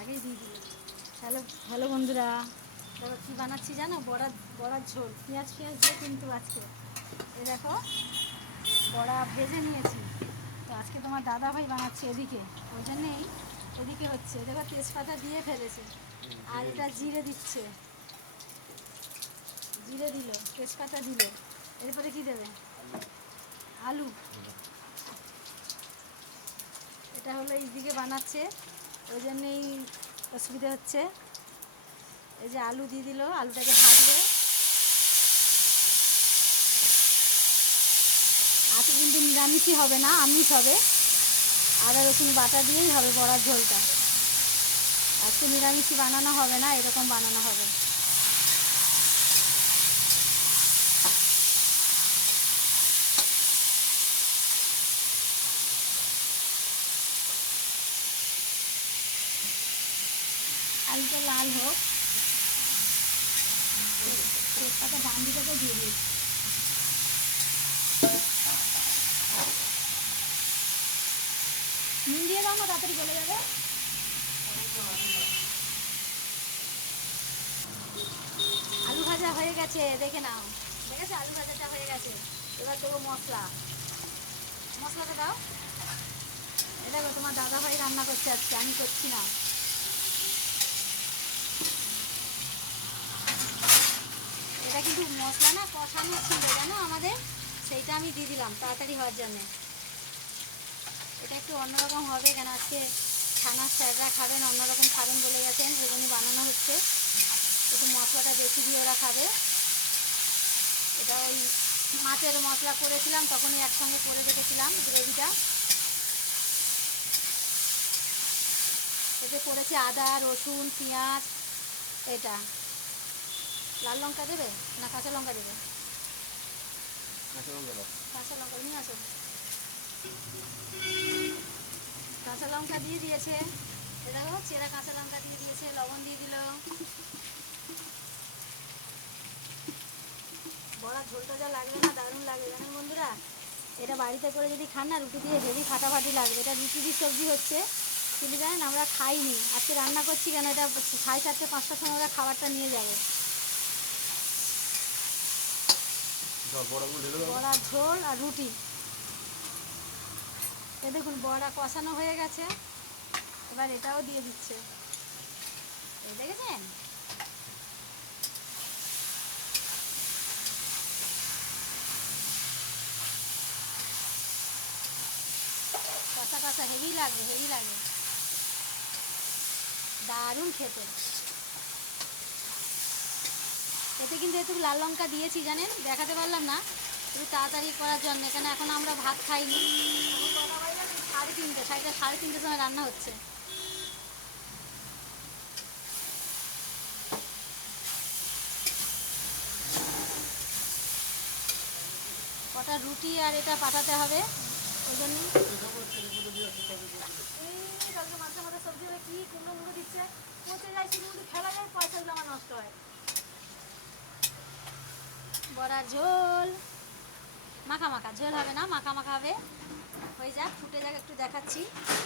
আগেই দিয়ে দিল। হ্যালো হ্যালো বন্ধুরা, দেখো কী বানাচ্ছি জানো? বড়ার ঝোল, পেঁয়াজ দিয়ে কিন্তু আজকে এ দেখো বড়া ভেজে নিয়েছি। তো আজকে তোমার দাদা ভাই বানাচ্ছে এদিকে, ওই জন্যেই এদিকে হচ্ছে। দেখো তেজপাতা দিয়ে ফেলেছে, আর এটা জিরে দিচ্ছে, জিরে দিল, তেজপাতা দিল, এরপরে কি দেবে? আলু। এটা হলো এইদিকে বানাচ্ছে, ওই জন্যেই অসুবিধা হচ্ছে। এই যে আলু দিয়ে দিল, আলুটাকে ভাজবে। আজকে কিন্তু নিরামিষই হবে না, আমিষ হবে। আদা রসুন বাটা দিয়েই হবে বড়ার ঝোলটা। আজকে নিরামিষই বানানো হবে না, এরকম বানানো হবে। আলুটা লাল হোক, তেজপাতা ডান দিকে দিয়ে দিয়েছি। নুন দিয়ে দাও না, তাড়াতাড়ি গলে যাবে। আলু ভাজা হয়ে গেছে, দেখে নাও। দেখেছো আলু ভাজাটা হয়ে গেছে। এবার দেবো মশলাটা দাও। এটা তোমার দাদা ভাই রান্না করছে আজকে, আমি করছি না। এটা কিন্তু মশলা না কষানো ছিল জানো আমাদের, সেইটা আমি দিয়ে দিলাম তাড়াতাড়ি হওয়ার জন্যে। এটা একটু অন্যরকম হবে, কেন আজকে ছানার স্যাররা খাবেন, অন্যরকম খাবেন বলে গেছেন, ওই জন্য বানানো হচ্ছে। একটু মশলাটা বেশি দিয়ে ওরা খাবে। এটা ওই মাছের মশলা করেছিলাম, তখনই একসঙ্গে করে রেখেছিলাম গ্রেভিটা। এতে করেছি আদা রসুন পেঁয়াজ। এটা লাল লঙ্কা দেবে না কাঁচা লঙ্কা দেবে? কাঁচা লঙ্কা নিয়ে আসো। কাঁচা লঙ্কা দিয়ে দিয়েছে, এটা দেখো চেরা কাঁচা লঙ্কা দিয়ে দিয়েছে, লবণ দিয়ে দিল। বড়া ঝোলটা যা লাগবে না, দারুণ লাগবে জানেন বন্ধুরা। এটা বাড়িতে করে যদি খান না, রুটি দিয়ে হেভি ফাটাফাটি লাগবে। এটা রুটি দিয়ে সবজি হচ্ছে, কিন্তু জানেন আমরা খাইনি, আজকে রান্না করছি। কেন এটা 4:30 5টার সময় ওরা খাবারটা নিয়ে যাবে। বড়ার ঝোল আর রুটি। এ দেখুন বড়া কষানো হয়ে গেছে, এবার এটাও দিয়ে দিচ্ছে। এই দেখেছেন? কষা কষা হেভি লাগে, হেভি লাগে, দারুণ খেতে। এতে কিন্তু একটু লাল লঙ্কা দিয়েছি জানেন, দেখাতে পারলাম না একটু তাড়াতাড়ি করার জন্য। এখানে এখন আমরা ভাত খাইনি, 3:30 3:30 সময় রান্না হচ্ছে। কটা রুটি আর এটা পাঠাতে হবে, ওই জন্যই। এই কালকে মাঝে মাঝে সবজি হলে কি কুমড়ো মুড়ো দিচ্ছে, পচে যায়, শুধু ফেলা যায়, পয়সাগুলো আমার নষ্ট হয়। বড়ার ঝোল মাখা মাখা ঝোল হবে না, মাখা মাখা হবে। হয়ে যাক, ফুটে যাক, একটু দেখাচ্ছি।